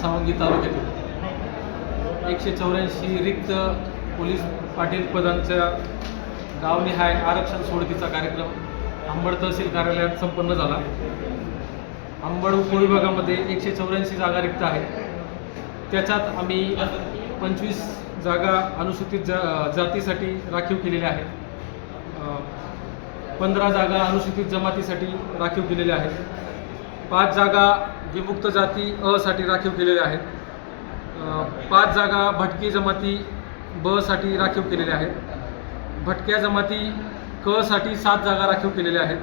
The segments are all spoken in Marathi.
सावंगी तालुक्यातील. एकशे चौऱ्याऐंशी रिक्त पोलीस पाटील पदांच्या गावनिहाय आरक्षण सोडतीचा कार्यक्रम अंबड तहसील कार्यालयात संपन्न झाला. अंबड उपविभागामध्ये एकशे चौऱ्याऐंशी जागा रिक्त आहेत. त्याच्यात आम्ही पंचवीस जागा अनुसूचित जा जातीसाठी राखीव केलेल्या आहेत. पंधरा जागा अनुसूचित जमातीसाठी राखीव केलेल्या आहेत. पाच जागा विमुक्त जाती अ साठी राखीव केलेल्या आहेत. पाच जागा भटकी जमाती ब साठी राखीव केलेल्या आहेत. भटक्या जमाती क साठी सात जागा राखीव केलेल्या आहेत.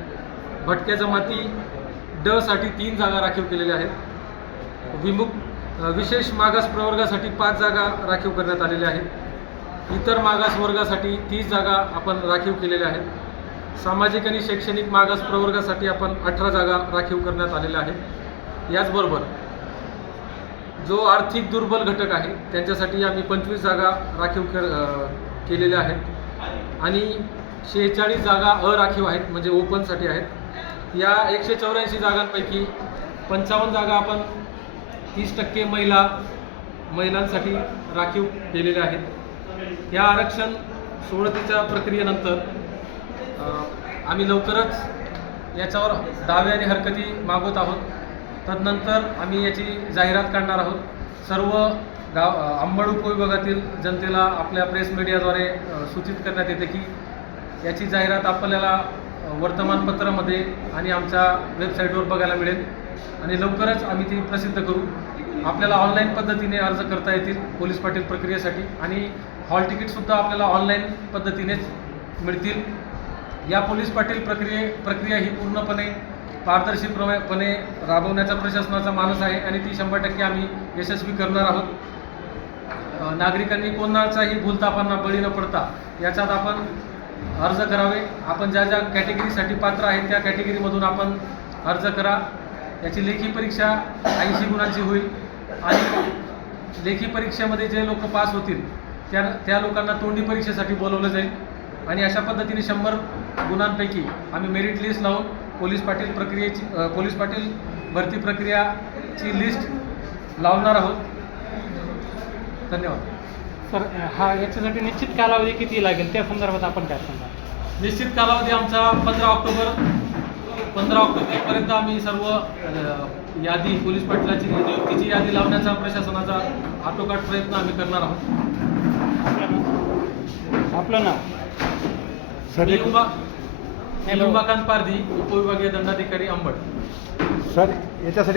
भटक्या जमाती ड साठी तीन जागा राखीव केलेल्या आहेत. विमुक विशेष मागास प्रवर्गासाठी पाच जागा राखीव करण्यात आलेल्या आहेत. इतर मागास वर्गासाठी तीस जागा आपण राखीव केलेल्या आहेत. सामाजिक आणि शैक्षणिक मागास प्रवर्गासाठी आपण अठरा जागा राखीव करण्यात आलेल्या आहेत. याचबरोबर जो आर्थिक दुर्बल घटक आहे त्यांच्यासाठी आम्ही पंचवीस जागा राखीव कर केलेल्या आहेत. आणि शेहेचाळीस जागा अराखीव आहेत म्हणजे ओपनसाठी आहेत. या एकशे चौऱ्याऐंशी जागांपैकी पंचावन्न जागा आपण तीस टक्के महिला महिलांसाठी राखीव केलेल्या आहेत. या आरक्षण सोडतीच्या प्रक्रियेनंतर आम्ही लवकरच याच्यावर दावे आणि हरकती मागवत आहोत. तदनंतर आम्ही याची जाहिरात काढणार आहोत. सर्व गाव अ, अंबड उपविभागातील जनतेला आपल्या प्रेस मीडियाद्वारे सूचित करण्यात येते की याची जाहिरात आपल्याला वर्तमानपत्रामध्ये आणि आमच्या वेबसाईटवर बघायला मिळेल. आणि लवकरच आम्ही ती प्रसिद्ध करू. आपल्याला ऑनलाईन पद्धतीने अर्ज करता येतील पोलीस पाटील प्रक्रियेसाठी. आणि हॉल तिकीटसुद्धा आपल्याला ऑनलाईन पद्धतीनेच मिळतील. या पोलीस पाटील प्रक्रिये प्रक्रिया ही पूर्णपणे पारदर्शीपणे राबवण्याचा प्रशासनाचा मानस आहे आणि ती शंभर टक्के आम्ही यशस्वी करणार आहोत. नागरिकांनी कोणाचाही भूलतापांना बळी न पडता याच्यात आपण अर्ज करावे. आपण ज्या ज्या कॅटेगरीसाठी पात्र आहेत त्या कॅटेगरीमधून आपण अर्ज करा. याची लेखी परीक्षा ऐंशी गुणांची होईल आणि लेखी परीक्षेमध्ये जे लोक पास होतील त्या त्या लोकांना तोंडी परीक्षेसाठी बोलवलं जाईल. आणि अशा पद्धतीने शंभर गुणांपैकी आम्ही मेरिट लिस्ट लावून पोलीस पाटील प्रक्रियेची पोलीस पाटील भरती प्रक्रियाची लिस्ट लावणार आहोत. धन्यवाद. सर हा याच्यासाठी निश्चित कालावधी किती लागेल? त्या संदर्भात आपण काय सांगा निश्चित कालावधी आमचा पंधरा ऑक्टोबर पंधरा ऑक्टोबरपर्यंत आम्ही सर्व यादी पोलीस पाटलाची नियुक्तीची यादी लावण्याचा प्रशासनाचा आटोकाट प्रयत्न आम्ही करणार आहोत. आपलं नाव? सर एक- पारधी उपविभागीय दंडाधिकारी अंबड. सर याच्यासाठी